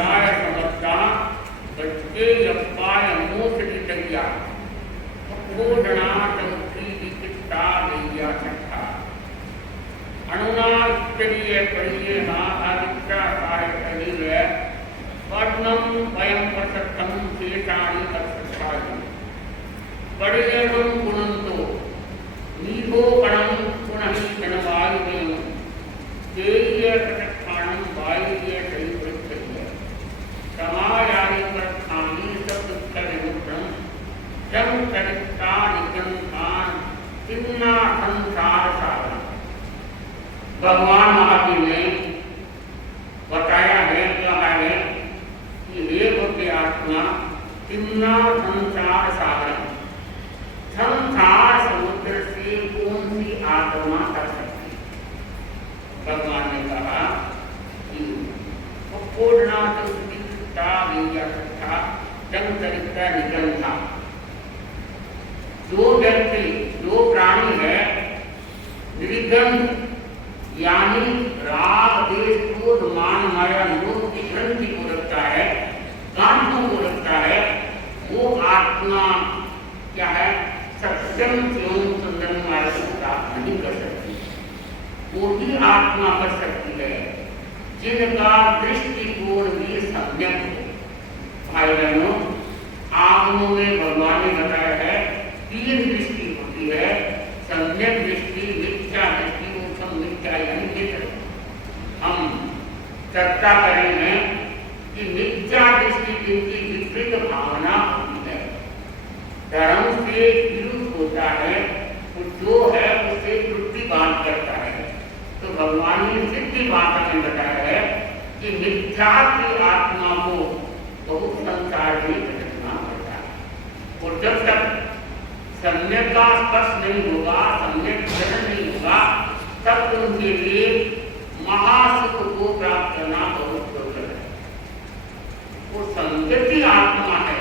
बनाय समझता बच्चे यपाय मोक्ष निकलिया पूर्णा चौथी विचित्ता दैया छठा अनुनाद करिए पढ़िए ना आदित्य कार्य करिए वर्णम वयम प्रसक्तम शेषाणि तत्सत्तानि पढ़िएणं गुणंतो नीभो गणं पुनः गणवायुदेव तेय प्रसक्तानं वायुदेव दैवृत्तय समायानि प्रस्थानि सत्तरिमुद्रं जं तरिक्ता निजंतान तिन्ना संसार साधन। भगवान महावीर ने बताया है कहा है कि हे भक्ति आत्मा तिन्ना संसार साधन संसार समुद्र से कौन सी आत्मा कर सकती। भगवान ने कहा कि पूर्णा चरित्र निगम था। जो व्यक्ति जो प्राणी है निर्गंध यानी राग देश क्रोध मान माया लोभ की ग्रंथि को रखता है गांठों को रखता है वो आत्मा क्या है सत्यम एवं सुंदर मार्ग को प्राप्त नहीं कर सकती। वो ही आत्मा कर सकती है जिनका दृष्टिकोण भी सम्यक है। भाई बहनों आत्मों में भगवान ने बताया है तीन दृष्टि होती है सम्यक दृष्टि मिथ्या दृष्टि उत्तम मिथ्या यानी मित्र। हम चर्चा करेंगे कि मिथ्या दृष्टि जिनकी विपरीत भावना होती है धर्म से विरुद्ध होता है तो जो है उसे वृत्तिवाद करता है। तो भगवान ने सिद्धि भाषा में बताया है कि मिथ्या की आत्मा को बहुत संसार में भटकना पड़ता है और जब तक सम्यक का स्पर्श नहीं होगा सम्यक ग्रहण नहीं होगा तब उनके लिए महासुख को प्राप्त करना बहुत दुर्लभ है। वो संगति आत्मा है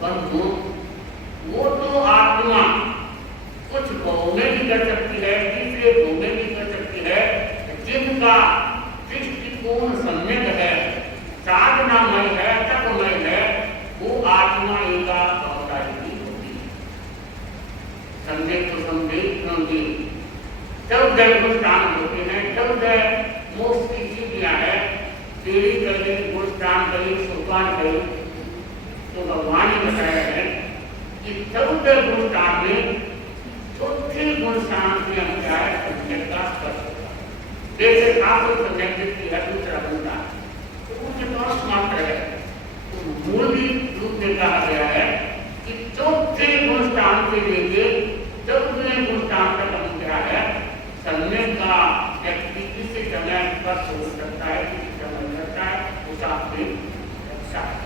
बंधु वो तो आत्मा कुछ भाव में भी कर सकती है तीसरे भाव में भी कर सकती है जिनका दृष्टिकोण सम्यक है साधनामय है तपमय है वो आत्मा एका भावदायी होती है। सम्यक तो समझे 14 गुणस्थान होते हैं 14 मोक्ष की सीढ़ियां है तेरी कली गुणस्थान कली सोपान कली। तो भगवान ने बताया है कि 14 गुणस्थान में चौथे गुणस्थान में हम क्या है सम्यक का स्पर्श होगा। जैसे शास्त्र सम्यक दृष्टि है दूसरा गुणस्थान तो उनके पास मात्र है तो मूल रूप में कहा गया है कि चौथे गुणस्थान से लेके 14वें गुणस्थान तक हम क्या है सम्यक का व्यक्ति किसी समय स्पर्श हो सकता है किसी समय करता है उस आपसे रक्षा है।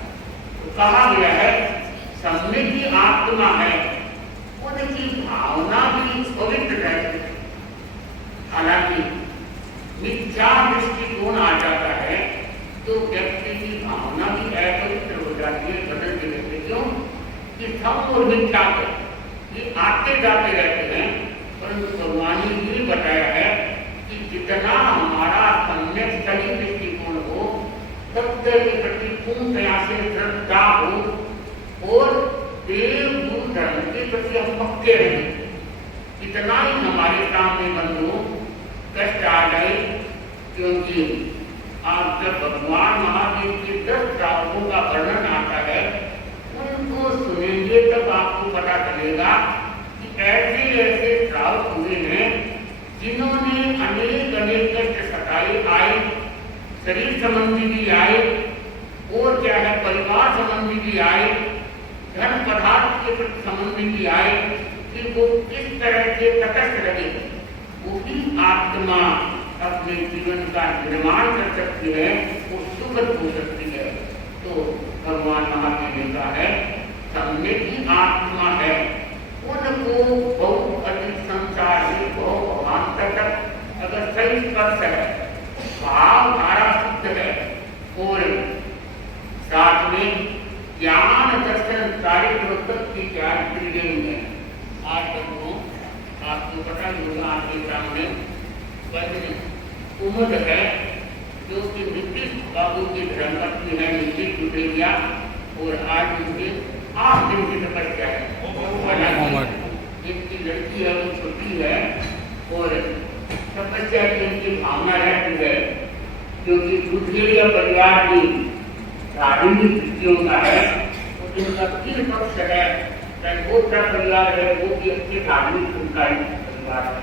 तो कहा गया है सम्यक की आत्मा है उनकी भावना भी पवित्र रहती है। हालांकि मिथ्या दृष्टिकोण आ जाता है तो व्यक्ति की भावना भी अपवित्र हो जाती है बदलते रहते। क्यों कि हम और मिथ्या ये आते जाते रहते हैं परंतु भगवान ने ये बताया है कि जितना हमारा सम्यक सही दृष्टिकोण हो सत्य के प्रति पूर्णतया से श्रद्धा हो और देव गुरु धर्म के प्रति हम पक्के रहें इतना ही हमारे सामने बंधु कष्ट आ गए। क्योंकि आप जब भगवान महावीर के 10 श्रावकों का वर्णन आता है उनको सुनेंगे तब आपको पता चलेगा कि ऐसे ऐसे श्रावक हुए हैं जिन्होंने अनेक कष्ट सताए आए शरीर संबंधी भी आए और क्या है परिवार संबंधी भी आए धन पदार्थ के संबंधी भी आए कि वो किस तरह से तटस्थ रहे वही आत्मा अपने जीवन का निर्माण कर सकती है वो सुखद हो सकती है। तो भगवान महावीर ने कहा है सम्यक ही आत्मा है उनको बहुत अधिक संसार से बहुत भावांतर तक अगर सही स्पर्श है भाव धारा शुद्ध है और साथ में ज्ञान दर्शन चारित्र की जानकारी है। आज तक आपको पता ही होगा आपके सामने उम्र है जो कि निर्दिष्ट अबू की धर्मपत्नी है नीचे टूटे गया और आज उनके 8 दिन की तपस्या है। जिनकी लड़की है वो छोटी है और तपस्या की उनकी भावना रहती है, क्योंकि दूसरे परिवार की राजनीतिक स्थितियों का है और जिनका 3 पक्ष है, गंगोत्रा परिवार है, वो भी अच्छे धार्मिक संस्कारी परिवार है।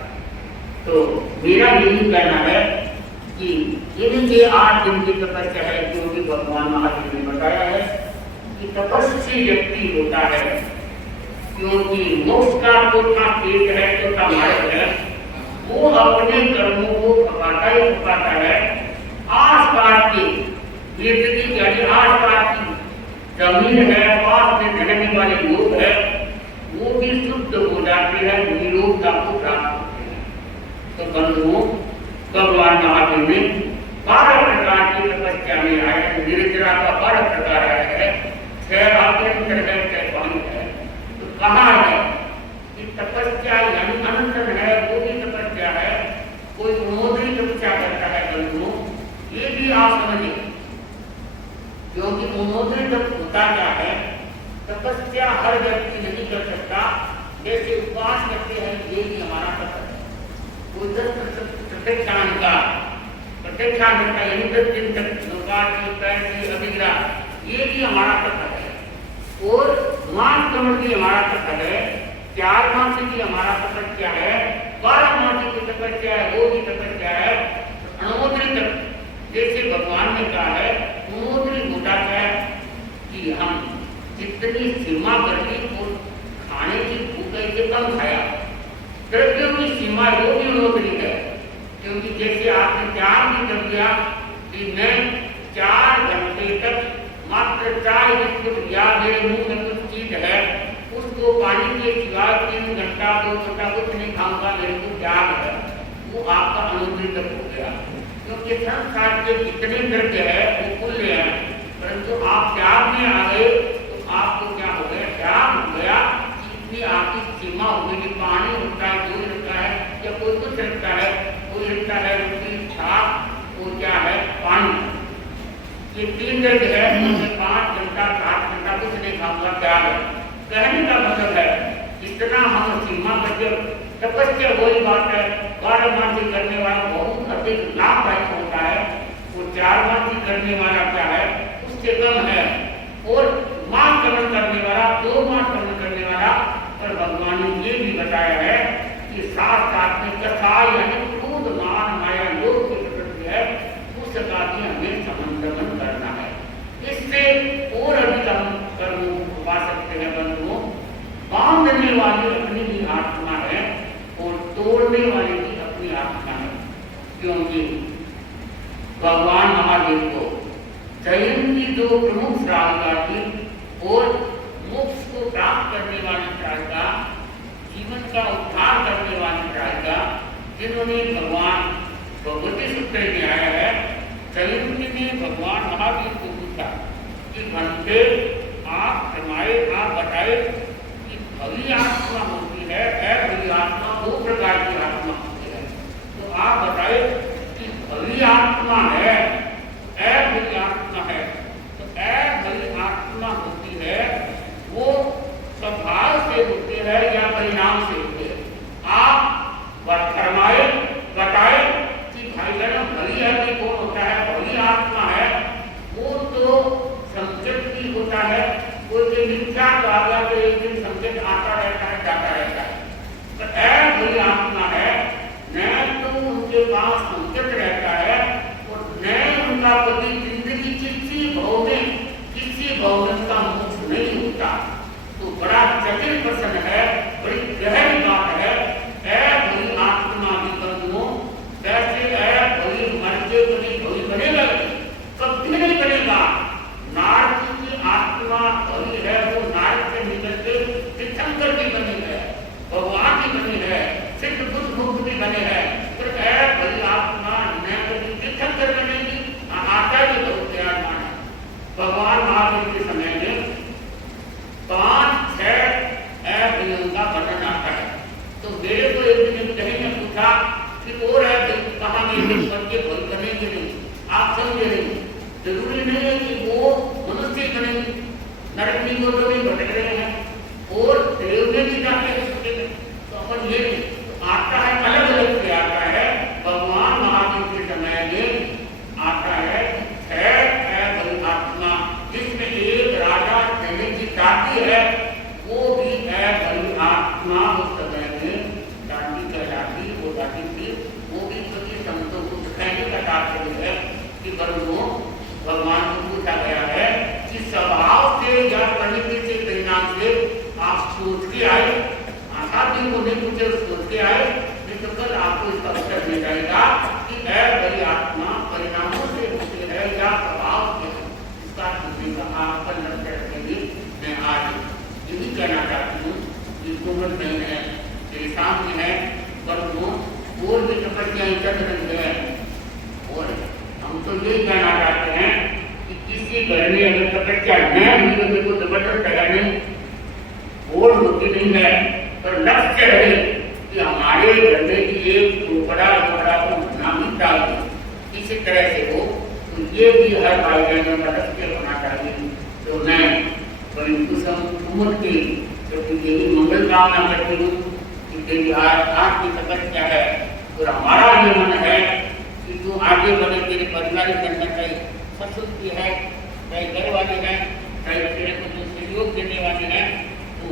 तो मेरा यही कहना है कि इनके 8 दिन की तपस्या है, क्योंकि भगवान महावीर ने बताया है कि तपस्वी व्यक्ति होता है, क्योंकि मोक्ष का चौथा पेट है, चौथा मार्ग है, वो अपने कर्मों को पकाता ही पकाता है। आस-पास की जिंदगी यानी आस-पास की जमीन है, पास में रहने वाले लोग हैं, वो भी शुद्ध हो जाते हैं, निरोधता को प्राप्त होते हैं। तो बंधुओं, भगवान महावीर ने 12 प्रकार की तपस्या में आए, निर्जरा का 12 प्रकार है, 6 आभ्यंतर है, 6 बाह्य है। तो कहा है कि तपस्या यानी अनशन है, वो भी तपस्या है। कोई उन्मोदनी तपस्या करता है बंधुओं, ये भी आप समझिए, क्योंकि उन्मोदनी तप होता क्या है, तपस्या हर व्यक्ति नहीं कर सकता। जैसे उपवास करते हैं, ये भी हमारा तप है। कोई 10 प्रत्यक्षान का यानी 10 दिन तक नौकाची पैसी अभिग्रह, ये भी हमारा तप है। और मास कमर भी हमारा तप है, 4 मास की हमारा तपस्या है, 12 मास की तपस्या है, वो भी तपस्या है। अनुमोदनी तप जैसे भगवान ने कहा है, अनुमोदनी होता है कि हम जितनी सीमा कर ली और खाने की भूख से कम खाया, द्रव्यों की सीमा वो भी अनुमोदनी है। क्योंकि जैसे आपने त्याग भी कर दिया कि मैं 4 घंटे तक मात्र चाय बिस्कुट या मेरे मुंह में कुछ चीज है उसको पानी के सिवाय 3 घंटा 2 घंटा कुछ नहीं खाऊंगा, मेरे को त्याग है, वो आपका अनुमोदनी तप हो गया। क्योंकि संसार के जितने द्रव्य है वो कुल्य है, परंतु आप त्याग में आ गए तो आपको क्या हो गया, त्याग हो गया। इतनी आपकी सीमा हो गई कि पानी होता है, दूध रखता है या कोई कुछ रखता है, कोई रखता है रोटी छाप और क्या है पानी, ये 3 द्रव्य है, उसमें 5 घंटा 7 घंटा कुछ नहीं खाऊंगा, त्याग है। कहने का मतलब है इतना हम सीमा करके तपस्या वही बात है, 12 मास करने वाला बहुत अधिक लाभदायक होता है, वो 4 मास करने वाला क्या है उससे कम है, और मास कर्म करने वाला 2 मास कर्म करने वाला। पर भगवान ने ये भी बताया है कि साथ में कथा यानी क्रोध मान माया लोग की प्रकृति है, उसका भी हमें समन्वय करना है। इससे और अधिक हम कर्मों को पा सकते हैं बंधुओं। बांधने वाली अपनी भी आत्मा है और तोड़ने वाली भी अपनी आत्मा है, क्योंकि भगवान महादेव को जयंती की 2 प्रमुख श्राविका थी और मोक्ष को प्राप्त करने वाली श्राविका, जीवन का उद्धार करने वाली श्राविका, जिन्होंने भगवान भगवती सूत्र में आया है। जयंती ने भगवान महावीर को पूछा कि घंटे आप फरमाए, आप बताए कि भली आत्मा होती है, भली आत्मा 2 प्रकार की आत्मा होती है, तो आप बताए कि भली आत्मा है, भली आत्मा है। तो भली आत्मा होती है वो स्वभाव से होती है या परिणाम से होती है? आप फरमाए बताए कि भाई जान भली आदमी कौन होता है? भली आत्मा है वो तो संकेत भी होता है, कोई मिथ्या कार्य तो एक दिन संकेत आता रहता है जाता रहता है। तो भली आत्मा है न तो उनके पास संकेत रहता है और न उनका पति जिंदगी किसी भाव में का मोक्ष नहीं होता। तो बड़ा जटिल प्रश्न है, बड़ी गहरी बात है। भली आत्मा भी बंधुओं वैसे भली मर के भली बनेगा कभी नहीं बनेगा। नारद की आत्मा भली है, वो नारद से निकल के तीर्थंकर भी बनी है, भगवान भी बनी है, सिद्ध बुद्ध मुक्त भी बने हैं। पर भली आत्मा न कभी तीर्थंकर बनेगी, आता भी बहुत ज्ञान माना। भगवान महावीर के समय में 5-6 भलियों का वर्णन आता है। तो मेरे को एक दिन कहीं ने पूछा कि और है कहाँ में भली बनेगी नहीं, आप समझे नहीं, जरूर नरक निगोदों में भटक रहे हैं और देव में भी जाके छूटेंगे। तो अपन ये आता है अलग अलग से आता है भगवान महादेव के समय में आता है बलि आत्मा, जिसमें एक राजा कहने की जाति है, वो भी है बलि आत्मा। उस समय में जाति कहलाती वो जाति थी, वो भी सभी संतों को कहने का तात्पर्य है कि भगवान को पूछा गया है कि स्वभाव से या प्रकृति से परिणाम से आप सोच के आए, आसादी को नहीं पूछे सोच के आए, नहीं तो कल आपको इसका उत्तर मिल जाएगा कि बलि आत्मा परिणामों से होते है या स्वभाव से। इसका पूछने का आपका लक्ष्य रखने भी मैं आज यही कहना चाहती हूँ कि उम्र नहीं है, मेरे सामने है, पर वो और भी तपस्याएं चल रही है। और हम तो यही कहना चाहते हैं कि किसी घर में अगर तपस्या न हुई तो देखो जबरदस्त लगाने और होती नहीं है, पर लक्ष्य रहे कि हमारे घर में भी एक बड़ा को नामी चाहिए, इसी तरह से हो। तो ये भी हर भाई बहनों का लक्ष्य होना चाहिए। तो मैं बड़ी कुसम उम्र की यही मंगल कामना करती हूँ कि तेरी आज की तपस्या है और हमारा ये मन है कि तू आगे बढ़े, तेरे परिवार के अंदर कई ससुर की है, कई घर वाले हैं, कई तेरे को जो सहयोग देने वाले हैं, तो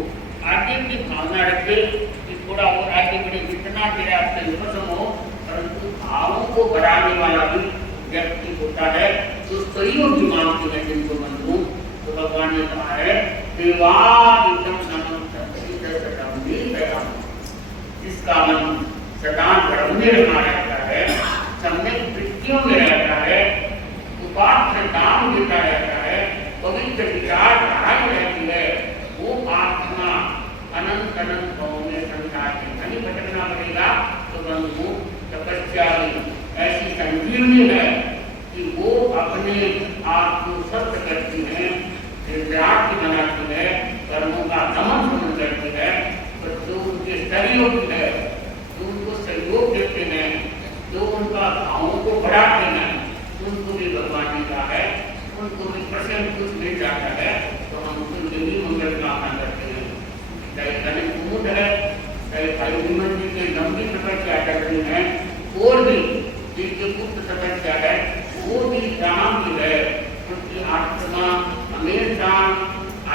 आगे की भावना रखे कि थोड़ा और आगे बढ़े, जितना तेरे आपसे विमर्शन हो, परंतु भावों को बढ़ाने वाला भी व्यक्ति होता है जो सहयोग की मांगते हैं जिनको मन को। तो भगवान ने कहा है जिसका मन सदा धर्म में बना रहता है, सम्यक वृत्तियों में रहता है, उपास्य काम देता रहता है, पवित्र विचार धाराएं रहती है, वो आत्मा अनंत अनंत भावों में संसार से नहीं भटकना पड़ेगा। तो बंधु तपस्या में ऐसी संकीर्णी है कि वो अपने आप को सत्य करती है, निर्यात बनाती है, कर्मों का दमन करती है। तो जो उनके सहयोगी है, जो उनको सहयोग देते हैं, जो उनका भावों को बढ़ाते हैं, उनको भी भगवान ने कहा है, उनको भी प्रसन्न कुछ मिल जाता है। तो हम उनको यही मंगल कामना करते हैं। चाहे गणेश कुमुद है, चाहे भाई विमल जी के लंबी तपस्या कर रही है, और भी जिनके गुप्त तपस्या है, वो भी राम की है, उनकी आत्मा हमेशा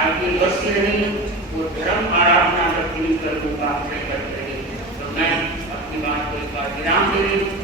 आगे बढ़ती रही, वो धर्म आराधना करती कर्मों का आश्रय करते रहे। तो मैं अपनी बात को एक बार विराम दे रही हूँ।